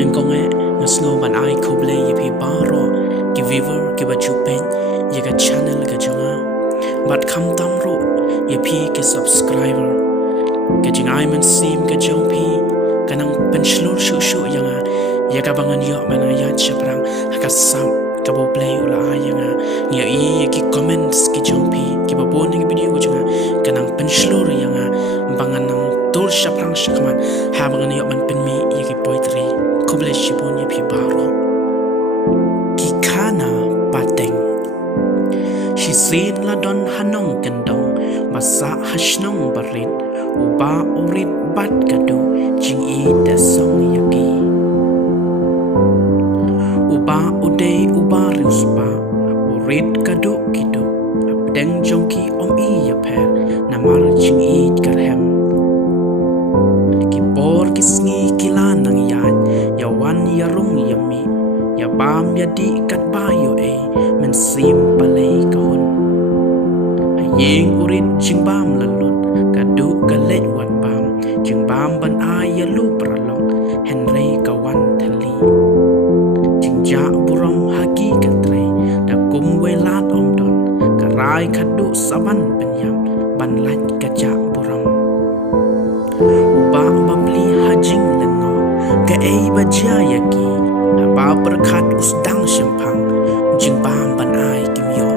nang kong Sngew-synei Khublei ye pi baroh ki viewer ki bachupen ye ka channel ka jonga bat kham tam ro ye pi ki subscriber ka jingai man sim ka jong pi kanang penslur shu yanga ye ka bangan yo mana ya chaprang hakasam ka bo play ula yanga ye ye ki comments ki jong pi ki bo bon ki video jonga kanang penslur yanga bangan nang tul chaprang shakman ha bangan yo man pen mi ye ki Poitri Khublei shibun ye pi baroh ki Khana Tang she seen la don hanong kendong masa hashnong barit uba urit bat kadu Jingiathuh song yaki uba uday uba riuspa urit kadu kidu abdeng jongki om iya pel namar Jingiathuh karhem kipor kisngi kilanang yan yawan yarung yami ya bam ya di kat bayo men sim palay kahon ayeng urit jing bam lalut kadu galet wat bam jing bam ban ay lu pralong henry kawan thali jing ja buram hagi katre da kum welat om don karai kadu saban penyam ban lat kaja buram uba babli hajing lengo ka bajaya ki apa berkat usdang shempang jing bam ban ai kimyo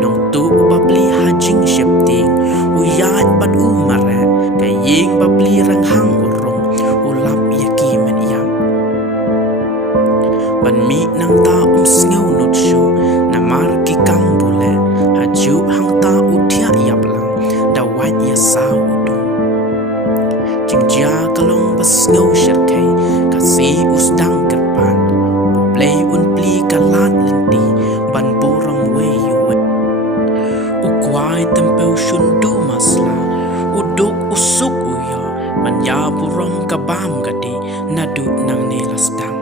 nong tu babli hajing shepting uyat bat umare kaying babli ranghang urong ulap yaki men yam ban mi nang ta sngew nut shu namar ki kambule haju hang ta utia yaplang dawat ya sau udu jing ja kalong bas sngew sherkai kasi usdang kerpan play un pli kalat lenti ban borong way we ukwai tempeu shundu masla uduk usuk uyo man ya borong kabam gadi nadu nang nelasdang